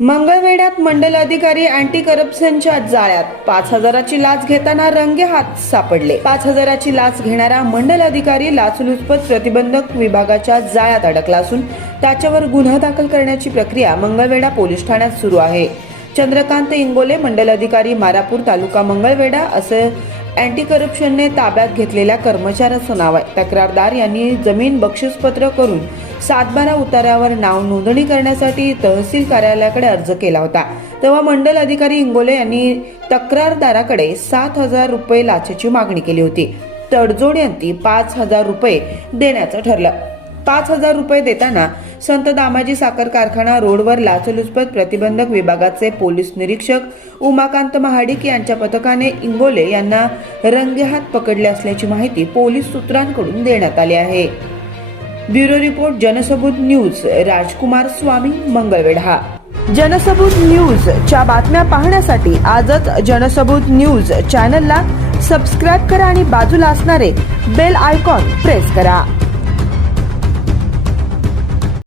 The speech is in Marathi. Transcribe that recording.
मंगळवेढ्यात मंडल अधिकारी अँटी करप्शनच्या जाळ्यात 5,000ची लाच घेताना रंगेहात सापडले। 5,000ची लाच घेणारा मंडल अधिकारी लाचलुचपत प्रतिबंधक विभागाच्या जाळ्यात अडकला असून त्याच्यावर गुन्हा दाखल करण्याची प्रक्रिया मंगळवेढा पोलीस ठाण्यात सुरू आहे। चंद्रकांत इंगोले मंडल अधिकारी मारापूर तालुका मंगळवेढा असं अँटी करप्शनने ताब्यात घेतलेल्या कर्मचाऱ्याचं नाव आहे। तक्रारदार यांनी जमीन बक्षीसपत्र करून 7/12 उतार्यावर नाव नोंदणी करण्यासाठी तहसील कार्यालयाकडे अर्ज केला होता। तेव्हा मंडल अधिकारी इंगोले यांनी तक्रारदाराकडे 7,000 रुपये लाचेची मागणी केली होती। तडजोडीअंती 5,000 रुपये देण्याचं ठरलं। 5,000 रुपये देताना संत दामाजी साखर कारखाना रोडवर लाचलुचपत प्रतिबंधक विभागाचे पोलीस निरीक्षक उमाकांत महाडिक यांच्या पथकाने इंगोले यांना रंगेहात पकडले असल्याची माहिती पोलीस सूत्रांकडून देण्यात आली आहे। ब्युरो रिपोर्ट जनसबूत न्यूज राजकुमार स्वामी मंगळवेढा। जनसबूत न्यूज च्या बातम्या पाहण्यासाठी आजच जनसबूत न्यूज चॅनलला सबस्क्राइब करा आणि बाजूला असणारे बेल आयकॉन प्रेस करा।